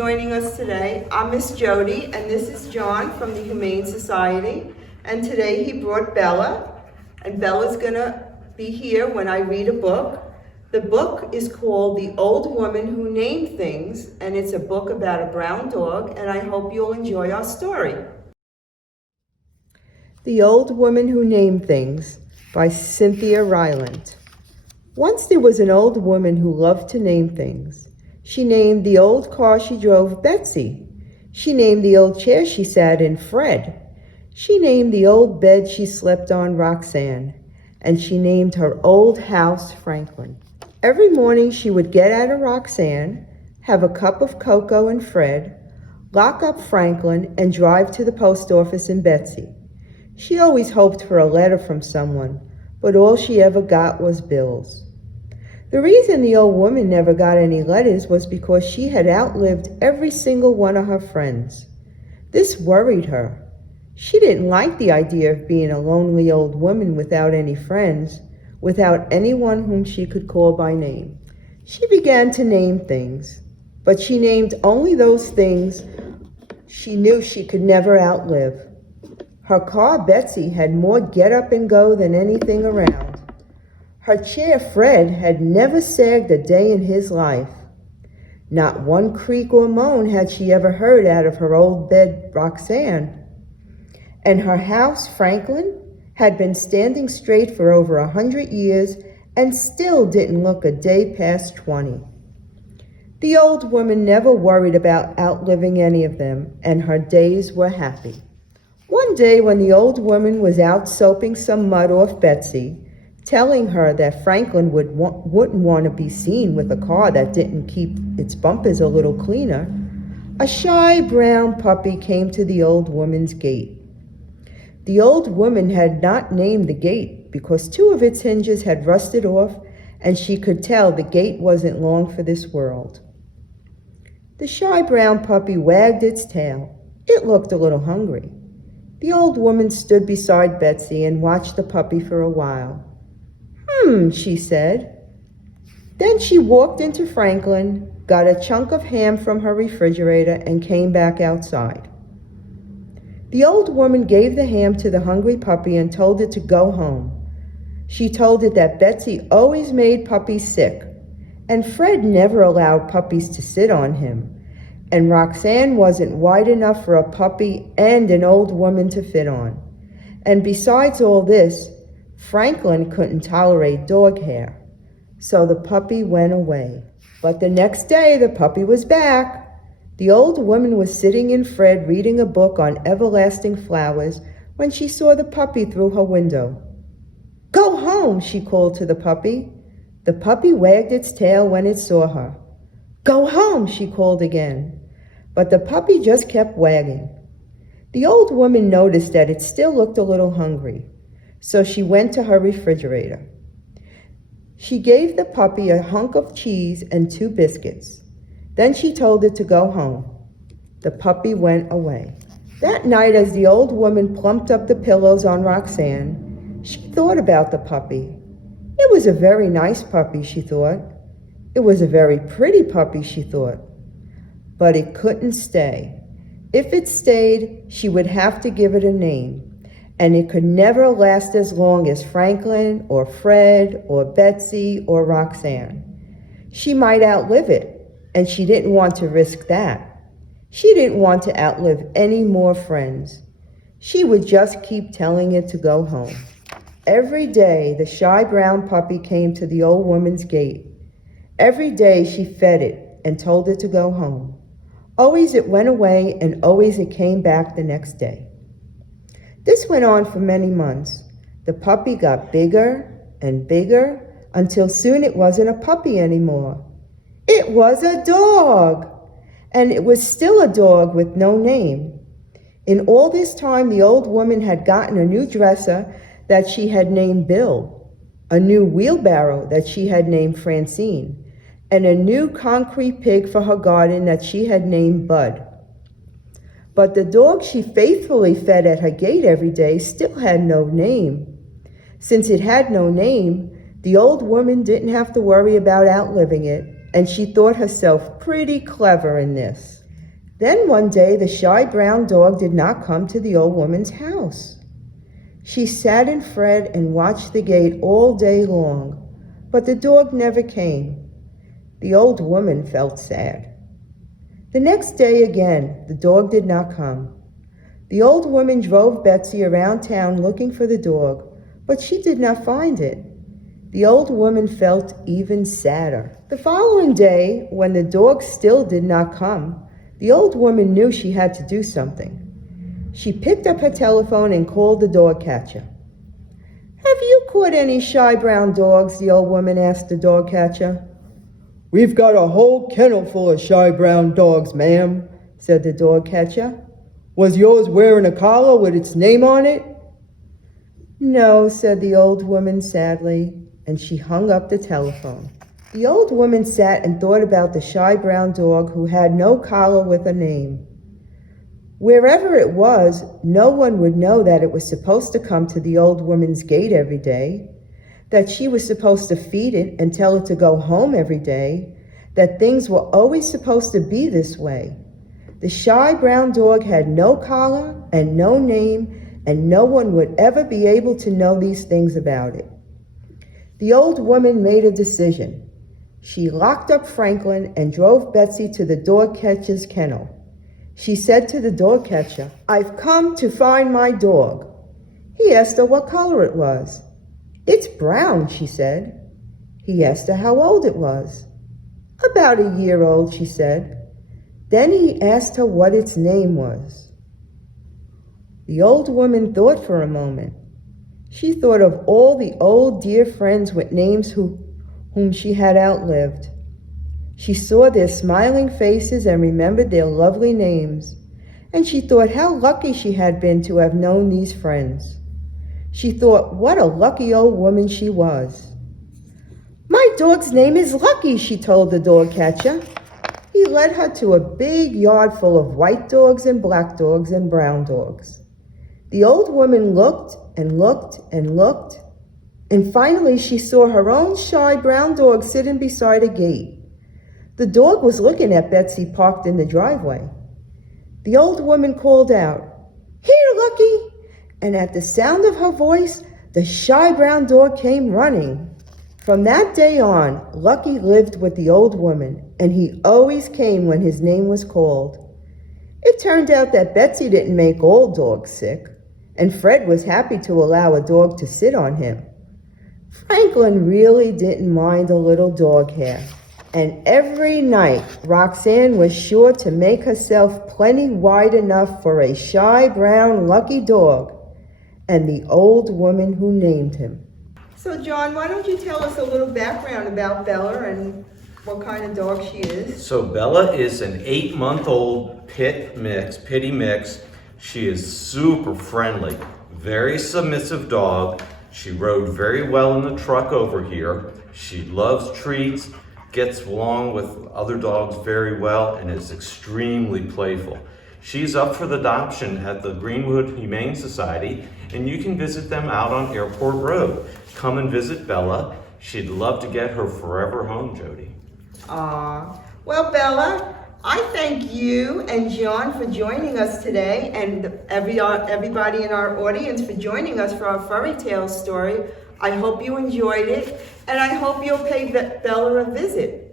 joining us today. I'm Miss Jody, and this is John from the Humane Society. And today he brought Bella, and Bella's gonna be here when I read a book. The book is called The Old Woman Who Named Things, and it's a book about a brown dog, and I hope you'll enjoy our story. The Old Woman Who Named Things by Cynthia Ryland. Once there was an old woman who loved to name things. She named the old car she drove Betsy. She named the old chair she sat in Fred. She named the old bed she slept on Roxanne. And she named her old house Franklin. Every morning she would get out of Roxanne, have a cup of cocoa in Fred, lock up Franklin, and drive to the post office in Betsy. She always hoped for a letter from someone, but all she ever got was bills. The reason the old woman never got any letters was because she had outlived every single one of her friends. This worried her. She didn't like the idea of being a lonely old woman without any friends, without anyone whom she could call by name. She began to name things, but she named only those things she knew she could never outlive. Her car, Betsy, had more get up and go than anything around. Her chair, Fred, had never sagged a day in his life. Not one creak or moan had she ever heard out of her old bed, Roxanne. And her house, Franklin, had been standing straight for over 100 years and still didn't look a day past 20. The old woman never worried about outliving any of them, and her days were happy. One day when the old woman was out soaping some mud off Betsy, telling her that Franklin wouldn't want to be seen with a car that didn't keep its bumpers a little cleaner, a shy brown puppy came to the old woman's gate. The old woman had not named the gate because 2 of its hinges had rusted off, and she could tell the gate wasn't long for this world. The shy brown puppy wagged its tail. It looked a little hungry. The old woman stood beside Betsy and watched the puppy for a while. She said. Then she walked into Franklin, got a chunk of ham from her refrigerator, and came back outside. The old woman gave the ham to the hungry puppy and told it to go home. She told it that Betsy always made puppies sick, and Fred never allowed puppies to sit on him, and Roxanne wasn't wide enough for a puppy and an old woman to fit on. And besides all this, Franklin couldn't tolerate dog hair, so the puppy went away. But the next day, the puppy was back. The old woman was sitting in Fred reading a book on everlasting flowers when she saw the puppy through her window. "Go home," she called to the puppy. The puppy wagged its tail when it saw her. "Go home," she called again. But the puppy just kept wagging. The old woman noticed that it still looked a little hungry. So she went to her refrigerator. She gave the puppy a hunk of cheese and 2 biscuits. Then she told it to go home. The puppy went away. That night, as the old woman plumped up the pillows on Roxanne, she thought about the puppy. It was a very nice puppy, she thought. It was a very pretty puppy, she thought. But it couldn't stay. If it stayed, she would have to give it a name. And it could never last as long as Franklin or Fred or Betsy or Roxanne. She might outlive it, and she didn't want to risk that. She didn't want to outlive any more friends. She would just keep telling it to go home. Every day, the shy brown puppy came to the old woman's gate. Every day she fed it and told it to go home. Always it went away, and always it came back the next day. This went on for many months. The puppy got bigger and bigger until soon it wasn't a puppy anymore. It was a dog! And it was still a dog with no name. In all this time, the old woman had gotten a new dresser that she had named Bill, a new wheelbarrow that she had named Francine, and a new concrete pig for her garden that she had named Bud. But the dog she faithfully fed at her gate every day still had no name. Since it had no name, the old woman didn't have to worry about outliving it, and she thought herself pretty clever in this. Then one day the shy brown dog did not come to the old woman's house. She sat and fretted and watched the gate all day long, but the dog never came. The old woman felt sad. The next day again, the dog did not come. The old woman drove Betsy around town looking for the dog, but she did not find it. The old woman felt even sadder. The following day, when the dog still did not come, the old woman knew she had to do something. She picked up her telephone and called the dog catcher. "Have you caught any shy brown dogs?" the old woman asked the dog catcher. "We've got a whole kennel full of shy brown dogs, ma'am," said the dog catcher. "Was yours wearing a collar with its name on it?" "No," said the old woman sadly, and she hung up the telephone. The old woman sat and thought about the shy brown dog who had no collar with a name. Wherever it was, no one would know that it was supposed to come to the old woman's gate every day, that she was supposed to feed it and tell it to go home every day, that things were always supposed to be this way. The shy brown dog had no collar and no name, and no one would ever be able to know these things about it. The old woman made a decision. She locked up Franklin and drove Betsy to the dog catcher's kennel. She said to the dog catcher, "I've come to find my dog." He asked her what color it was. "It's brown," she said. He asked her how old it was. "About a year old," she said. Then he asked her what its name was. The old woman thought for a moment. She thought of all the old dear friends with names whom she had outlived. She saw their smiling faces and remembered their lovely names, and she thought how lucky she had been to have known these friends. She thought what a lucky old woman she was. "My dog's name is Lucky," she told the dog catcher. He led her to a big yard full of white dogs and black dogs and brown dogs. The old woman looked and looked and looked, and finally she saw her own shy brown dog sitting beside a gate. The dog was looking at Betsy parked in the driveway. The old woman called out, "Here, Lucky!" And at the sound of her voice, the shy brown dog came running. From that day on, Lucky lived with the old woman, and he always came when his name was called. It turned out that Betsy didn't make all dogs sick, and Fred was happy to allow a dog to sit on him. Franklin really didn't mind a little dog hair, and every night Roxanne was sure to make herself plenty wide enough for a shy brown lucky dog and the old woman who named him. So John, why don't you tell us a little background about Bella and what kind of dog she is? So Bella is an 8-month-old pitty mix. She is super friendly, very submissive dog. She rode very well in the truck over here. She loves treats, gets along with other dogs very well, and is extremely playful. She's up for the adoption at the Greenwood Humane Society, and you can visit them out on Airport Road. Come and visit Bella. She'd love to get her forever home, Jody. Well, Bella, I thank you and John for joining us today, and everybody in our audience for joining us for our Furry Tales story. I hope you enjoyed it, and I hope you'll pay Bella a visit.